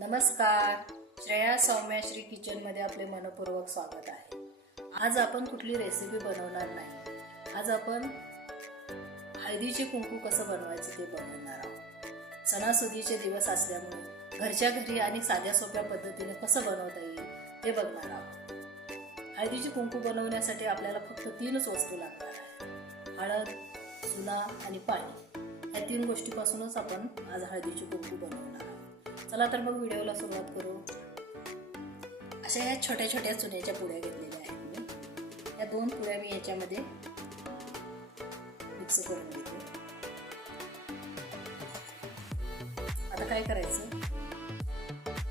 नमस्कार. श्रेया सौम्या श्री किचनमध्ये आपले मनपूर्वक स्वागत आहे. आज आपण कुठली रेसिपी बनवणार नाही? आज आपण हळदीचे कुंकू कसं बनवायचं ते बनवणार आहोत. सणासुदीचे दिवस असल्यामुळे घरच्या घरी आणि साध्या सोप्या पद्धतीने कसं बनवता येईल ते बघणार आहोत. हळदीचे कुंकू बनवण्यासाठी आपल्याला फक्त तीनच वस्तू लागणार आहे हळद चुना आणि पाणी. या तीन गोष्टीपासूनच आपण आज हळदीचे कुंकू बनवणार चला तर मग व्हिडिओला सुरुवात करू. अशा ह्या छोट्या छोट्या चुन्याच्या पुड्या घेतलेल्या आहेत मी. या दोन पुड्या मी याच्यामध्ये मिक्स करून घेते. आता काय करायचं?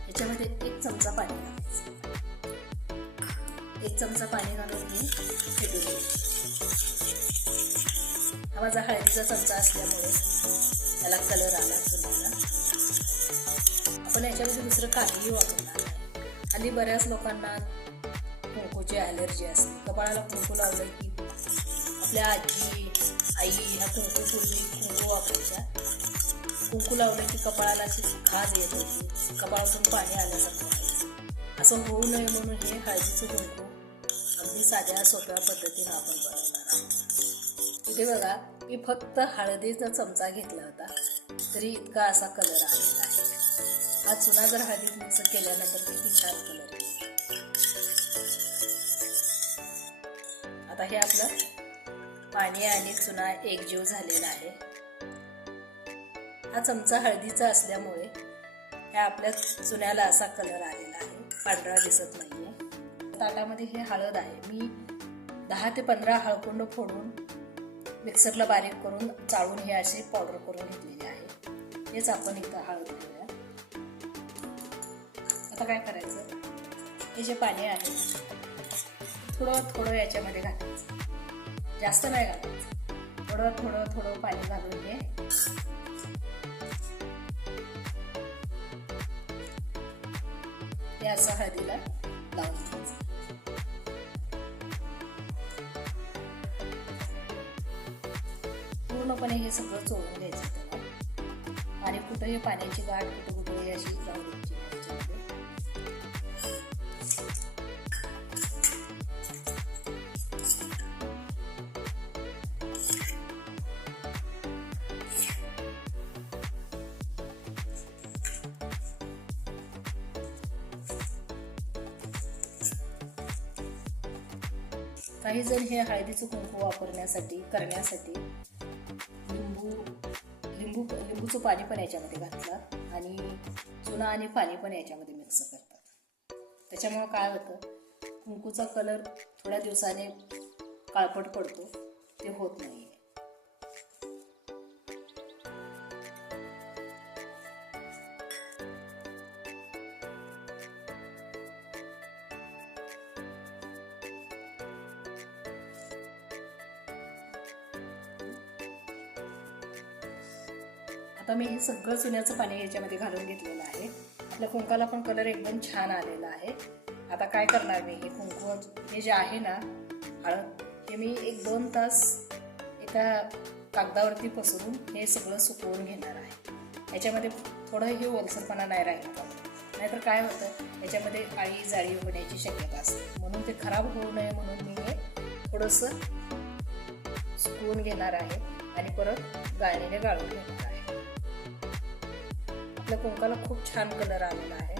याच्यामध्ये एक चमचा पाणी घालायचं एक चमचा पाणी घालून मी फेटून घ्यायचं हा माझा हळदीचा चमचा असल्यामुळे त्याला कलर आला चुन्याला. आपण याच्यामध्ये दुसरं काहीही वापरणार नाही. हल्ली बऱ्याच लोकांना कुंकूची ॲलर्जी असते. कपाळाला कुंकू लावलं की आपल्या आजी आई ह्या कुंकू पूर्वी कुंकू वापरायच्या. कुंकू लावलं की कपाळाला अशी खाज येत होती. कपाळातून पाणी आल्यासारखं असं होऊ नये म्हणून हे हळदीचं कुंकू अगदी साध्या सोप्या पद्धतीनं आपण बनवणार आहोत. इथे बघा मी फक्त हळदीचा चमचा घेतला होता. तरी इतका असा कलर आलेला हा चुना जर हळदीत मिक्स केल्यानंतर किती छान कलर आता हे आपलं पाणी आणि चुना एकजीव झालेला आहे. हा चमचा हळदीचा असल्यामुळे ह्या आपल्या चुन्याला असा कलर आलेला आहे. पांढरा दिसत नाहीये. ताटामध्ये हे हळद आहे. मी दहा ते पंधरा हळकुंड फोडून मिक्सरला बारीक करून चाळून हे असे पावडर करून घेतलेले आहे. हेच आपण इथं हळद आता काय करायचं? हे जे पाणी आहे थोडं थोडं याच्यामध्ये घालायचं. जास्त नाही घालायचं. थोडं थोडं थोडं पाणी घालून घे. हे असं हळदीला लावून घ्यायचं. पूर्णपणे हे सगळं चोळून घ्यायचं आणि कुठं हे पाण्याची गाठ कुठं कुठं अशी लावून द्यायची. काही जण हे हळदीचं कुंकू वापरण्यासाठी करण्यासाठी लिंबू लिंबू लिंबूचं पाणी पण याच्यामध्ये घातलं आणि चुना आणि पाणी पण याच्यामध्ये मिक्स करतात. त्याच्यामुळं काय होतं कुंकूचा कलर थोड्या दिवसाने काळपट पडतो ते होत नाही आता मी हे सगळं चुन्याचं पाणी याच्यामध्ये घालून घेतलेलं आहे. आपल्या कुंकाला पण कलर एकदम छान आलेला आहे. आता काय करणार मी? हे कुंकू हे जे आहे ना हळद हे मी एक दोन तास एका कागदावरती पसरून हे सगळं सुकवून घेणार आहे. याच्यामध्ये थोडंही ओलसरपणा नाही राहिला नाहीतर काय होतं? याच्यामध्ये आळी जाळी होण्याची शक्यता असते. म्हणून ते खराब होऊ नये म्हणून मी हे थोडंसं सुकवून घेणार आहे आणि परत गाळणीने गाळून घेणार आहे. आपल्या कुंकाला खूप छान कलर आलेला आहे.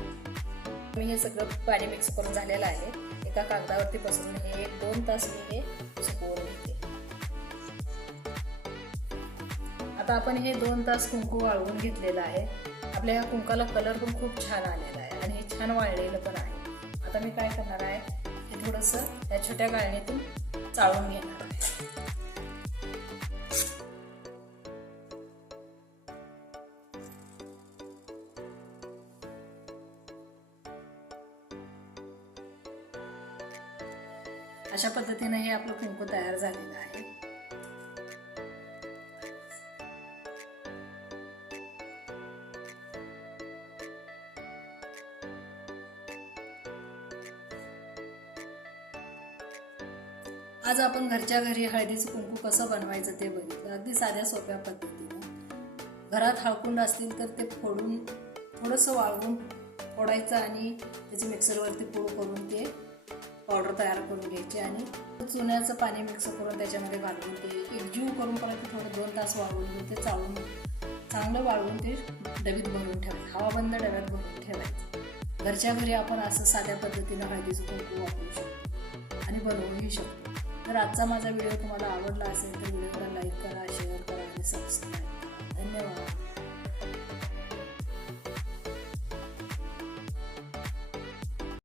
मी हे सगळं पाणी मिक्स करून झालेलं आहे. एका कागदावरती बसून हे एक दोन तास मी हे सुकवून घेते. आता आपण हे दोन तास कुंकू वाळवून घेतलेलं आहे. आपल्या ह्या कुंकाला कलर पण खूप छान आलेला आहे आणि हे छान वाळलेलं पण आहे. आता मी काय करणार आहे? हे थोडंसं त्या छोट्या गाळणीतून चाळून घेणार आहे. अशा पद्धतीने हे आपलं कुंकू तयार झालेलं आहे. आज आपण घरच्या घरी हळदीचं कुंकू कसं बनवायचं ते बघितलं. अगदी साध्या सोप्या पद्धतीने. घरात हळकुंड असतील तर ते फोडून थोडंसं वाळवून फोडायचं आणि त्याचे मिक्सरवरती पूळ करून ते पावडर तयार करून घ्यायची आणि चुन्याचं पाणी मिक्स करून त्याच्यामध्ये घालून ते एकजीव करून परत थोडं दोन तास वाळवून घेऊन ते चाळून चांगलं वाळवून ते डबीत भरून ठेवायचं. हवाबंद डब्यात भरून ठेवायचं. घरच्या घरी आपण असं साध्या पद्धतीनं हळदीचं कुंकू वापरू शकतो आणि बनवूही शकतो. तर आजचा माझा व्हिडिओ तुम्हाला आवडला असेल तर व्हिडिओला लाईक करा शेअर करा आणि सबस्क्राईब करा. धन्यवाद.